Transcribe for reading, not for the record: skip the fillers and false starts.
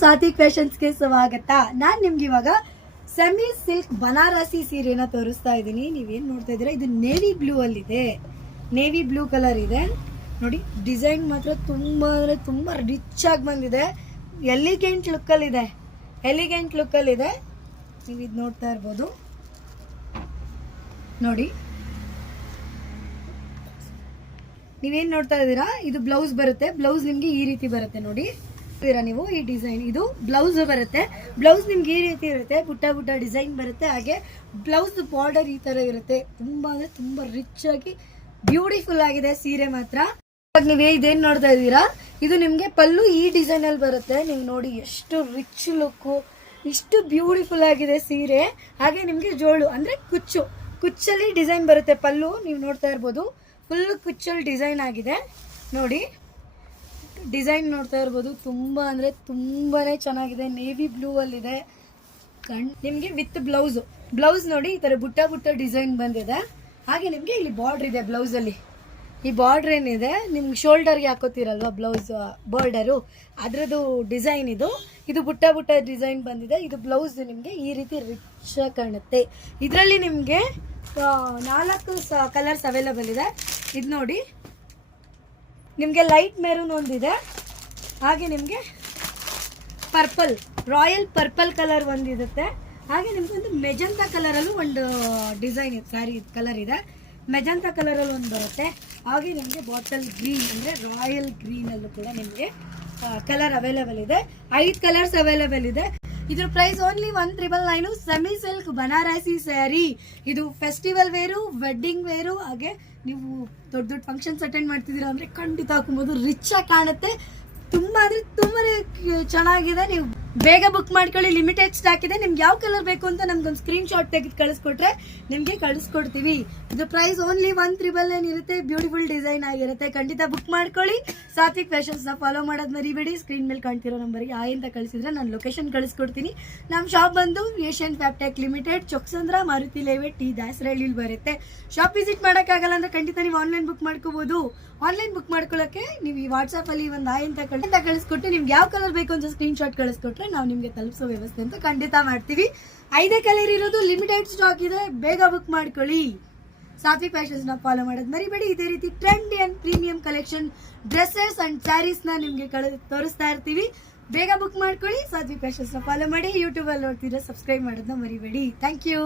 ಸಾತ್ವಿಕ್ ಫ್ಯಾಷನ್ಸ್ಗೆ ಸ್ವಾಗತ. ನಾನು ನಿಮ್ಗೆ ಇವಾಗ ಸೆಮಿ ಸಿಲ್ಕ್ ಬನಾರಸಿ ಸೀರೆನ ತೋರಿಸ್ತಾ ಇದ್ದೀನಿ. ನೀವೇನು ನೋಡ್ತಾ ಇದ್ದೀರಾ, ಇದು ನೇವಿ ಬ್ಲೂ ಅಲ್ಲಿದೆ. ನೇವಿ ಬ್ಲೂ ಕಲರ್ ಇದೆ ನೋಡಿ. ಡಿಸೈನ್ ಮಾತ್ರ ತುಂಬ ಅಂದರೆ ತುಂಬ ರಿಚ್ ಆಗಿ ಬಂದಿದೆ. ಎಲಿಗೆಂಟ್ ಲುಕ್ಕಲ್ಲಿದೆ, ಎಲಿಗೆಂಟ್ ಲುಕ್ಕಲ್ಲಿದೆ. ನೀವು ಇದು ನೋಡ್ತಾ ಇರ್ಬೋದು ನೋಡಿ. ನೀವೇನು ನೋಡ್ತಾ ಇದ್ದೀರಾ, ಇದು ಬ್ಲೌಸ್ ಬರುತ್ತೆ. ಬ್ಲೌಸ್ ನಿಮಗೆ ಈ ರೀತಿ ಬರುತ್ತೆ ನೋಡಿ. ನೀವು ಈ ಡಿಸೈನ್, ಇದು ಬ್ಲೌಸ್ ಬರುತ್ತೆ. ಬ್ಲೌಸ್ ನಿಮ್ಗೆ ಈ ರೀತಿ ಇರುತ್ತೆ, ಪುಟ್ಟ ಪುಟ್ಟ ಡಿಸೈನ್ ಬರುತ್ತೆ. ಹಾಗೆ ಬ್ಲೌಸ್ ಬಾರ್ಡರ್ ಈ ತರ ಇರುತ್ತೆ. ತುಂಬಾ ಅಂದ್ರೆ ತುಂಬಾ ರಿಚ್ ಆಗಿ ಬ್ಯೂಟಿಫುಲ್ ಆಗಿದೆ ಸೀರೆ ಮಾತ್ರ. ನೀವೇ ಇದೇನ್ ನೋಡ್ತಾ ಇದ್ದೀರಾ, ಇದು ನಿಮ್ಗೆ ಪಲ್ಲು ಈ ಡಿಸೈನ್ ಅಲ್ಲಿ ಬರುತ್ತೆ. ನೀವು ನೋಡಿ ಎಷ್ಟು ರಿಚ್ ಲುಕ್, ಇಷ್ಟು ಬ್ಯೂಟಿಫುಲ್ ಆಗಿದೆ ಸೀರೆ. ಹಾಗೆ ನಿಮ್ಗೆ ಜೋಳು ಅಂದ್ರೆ ಕುಚ್ಚಲ್ಲಿ ಡಿಸೈನ್ ಬರುತ್ತೆ. ಪಲ್ಲು ನೀವು ನೋಡ್ತಾ ಇರ್ಬೋದು, ಫುಲ್ ಕುಚ್ಚಲ್ಲಿ ಡಿಸೈನ್ ಆಗಿದೆ ನೋಡಿ. ಡಿಸೈನ್ ನೋಡ್ತಾ ಇರ್ಬೋದು, ತುಂಬಾ ಅಂದ್ರೆ ತುಂಬಾನೇ ಚೆನ್ನಾಗಿದೆ. ನೇವಿ ಬ್ಲೂ ಅಲ್ಲಿದೆ. ನಿಮ್ಗೆ ವಿತ್ ಬ್ಲೌಸ್ ನೋಡಿ, ಈ ತರ ಬುಟ್ಟ ಬುಟ್ಟ ಡಿಸೈನ್ ಬಂದಿದೆ. ಹಾಗೆ ನಿಮ್ಗೆ ಇಲ್ಲಿ ಬಾರ್ಡರ್ ಇದೆ. ಬ್ಲೌಸ್ ಅಲ್ಲಿ ಈ ಬಾರ್ಡರ್ ಏನಿದೆ, ನಿಮ್ಗೆ ಶೋಲ್ಡರ್ಗೆ ಹಾಕೋತಿರಲ್ವಾ ಬ್ಲೌಸ್ ಬಾರ್ಡರು, ಅದ್ರದ್ದು ಡಿಸೈನ್ ಇದು ಬುಟ್ಟ ಬುಟ್ಟ ಡಿಸೈನ್ ಬಂದಿದೆ. ಇದು ಬ್ಲೌಸ್ ನಿಮ್ಗೆ ಈ ರೀತಿ ರಿಚ್ ಕಾಣುತ್ತೆ. ಇದರಲ್ಲಿ ನಿಮ್ಗೆ 4 ಕಲರ್ಸ್ ಅವೈಲೇಬಲ್ ಇದೆ. ಇದು ನೋಡಿ, ನಿಮಗೆ ಲೈಟ್ ಮೆರೂನ್ ಒಂದಿದೆ. ಹಾಗೆ ನಿಮಗೆ ಪರ್ಪಲ್, ರಾಯಲ್ ಪರ್ಪಲ್ ಕಲರ್ ಒಂದಿರುತ್ತೆ. ಹಾಗೆ ನಿಮ್ಗೆ ಒಂದು ಮೆಜಂತಾ ಕಲರಲ್ಲೂ ಒಂದು ಡಿಸೈನ್ ಇದೆ, ಸ್ಯಾರಿ ಕಲರ್ ಇದೆ. ಮೆಜಂತಾ ಕಲರಲ್ಲಿ ಒಂದು ಬರುತ್ತೆ. ಹಾಗೆ ನಿಮಗೆ ಬಾಟಲ್ ಗ್ರೀನ್ ಅಂದರೆ ರಾಯಲ್ ಗ್ರೀನಲ್ಲೂ ಕೂಡ ನಿಮಗೆ ಕಲರ್ ಅವೈಲೇಬಲ್ ಇದೆ. 5 ಕಲರ್ಸ್ ಅವೈಲೇಬಲ್ ಇದೆ. ಇದ್ರ price only 1999. Semi silk Banarasi sari. ಇದು ಫೆಸ್ಟಿವಲ್ ವೇರು, ವೆಡ್ಡಿಂಗ್ ವೇರು, ಹಾಗೆ ನೀವು ದೊಡ್ಡ ಫಂಕ್ಷನ್ಸ್ ಅಟೆಂಡ್ ಮಾಡ್ತಿದ್ದೀರಾ ಅಂದ್ರೆ ಖಂಡಿತ ಹಾಕೊಬೋದು. ರಿಚ್ ಆಗಿ ಕಾಣುತ್ತೆ. ತುಂಬಾ ಅಂದ್ರೆ ತುಂಬಾನೇ ಚೆನ್ನಾಗಿದೆ. ನೀವು ಬೇಗ ಬುಕ್ ಮಾಡ್ಕೊಳ್ಳಿ, ಲಿಮಿಟೆಡ್ ಸ್ಟಾಕ್ ಇದೆ. ನಿಮ್ಗೆ ಯಾವ ಕಲರ್ ಬೇಕು ಅಂತ ನಮ್ಗೊಂದು ಸ್ಕ್ರೀನ್ ಶಾಟ್ ತೆಗೆದು ಕಳಿಸ್ಕೊಟ್ರೆ ನಿಮ್ಗೆ ಕಳಿಸ್ಕೊಡ್ತೀವಿ. ಇದು ಪ್ರೈಸ್ ಓನ್ಲಿ 1999 ಇರುತ್ತೆ. ಬ್ಯೂಟಿಫುಲ್ ಡಿಸೈನ್ ಆಗಿರುತ್ತೆ. ಖಂಡಿತ ಬುಕ್ ಮಾಡ್ಕೊಳ್ಳಿ. ಸಾತ್ವಿಕ್ ಫ್ಯಾಷನ್ಸ್ ನ ಫಾಲೋ ಮಾಡೋದ್ ಮರಿಬೇಡಿ. ಸ್ಕ್ರೀನ್ ಮೇಲೆ ಕಾಣ್ತಿರೋ ನಂಬರ್ಗೆ ಆಯ್ ಅಂತ ಕಳಿಸಿದ್ರೆ ನಾನು ಲೊಕೇಶನ್ ಕಳಿಸ್ಕೊಡ್ತೀನಿ. ನಮ್ಮ ಶಾಪ್ ಬಂದು Asian Fabtech Limited, Chokkasandra, Maruti Layout, T Dasarahalli ಬರುತ್ತೆ. ಶಾಪ್ ವಿಸಿಟ್ ಮಾಡೋಕ್ಕಾಗಲ್ಲ ಅಂದ್ರೆ ಖಂಡಿತ ನೀವು ಆನ್ಲೈನ್ ಬುಕ್ ಮಾಡ್ಕೋಬಹುದು. ಆನ್ಲೈನ್ ಬುಕ್ ಮಾಡ್ಕೊಳ್ಳೋಕೆ ನೀವು ಈ ವಾಟ್ಸ್ಆಪ್ ಅಲ್ಲಿ ಒಂದು ಆಯ್ ಅಂತ ಕಳಿಸ್ಕೊಟ್ಟು ನಿಮ್ಗೆ ಯಾವ ಕಲರ್ ಬೇಕು ಅಂತ ಸ್ಕ್ರೀನ್ ಶಾಟ್ ಕಳಿಸ್ಕೊಟ್ರೆ ನಾವು ನಿಮ್ಗೆ ತಲುಪಿಸೋ ವ್ಯವಸ್ಥೆ ಅಂತ ಖಂಡಿತ ಮಾಡ್ತೀವಿ. 5 ಕಲರ್ ಇರೋದು, ಲಿಮಿಟೆಡ್ ಸ್ಟಾಕ್ ಇದೆ. ಬೇಗ ಬುಕ್ ಮಾಡ್ಕೊಳ್ಳಿ. ಸಾತ್ವಿಕ್ ಫ್ಯಾಷನ್ಸ್ ನ ಫಾಲೋ ಮಾಡೋದು ಮರಿಬೇಡಿ. ಇದೇ ರೀತಿ trendy and premium collection dresses and saris ನ ನಿಮ್ಗೆ ತೋರಿಸ್ತಾ ಇರ್ತೀವಿ. ಬೇಗ ಬುಕ್ ಮಾಡ್ಕೊಳ್ಳಿ. ಸಾತ್ವಿಕ್ ಫ್ಯಾಷನ್ಸ್ ನ ಫಾಲೋ ಮಾಡಿ. ಯೂಟ್ಯೂಬ್ ಅಲ್ಲಿ ನೋಡ್ತಿದ್ರೆ ಸಬ್ಸ್ಕ್ರೈಬ್ ಮಾಡೋದನ್ನ ಮರಿಬೇಡಿ. Thank you.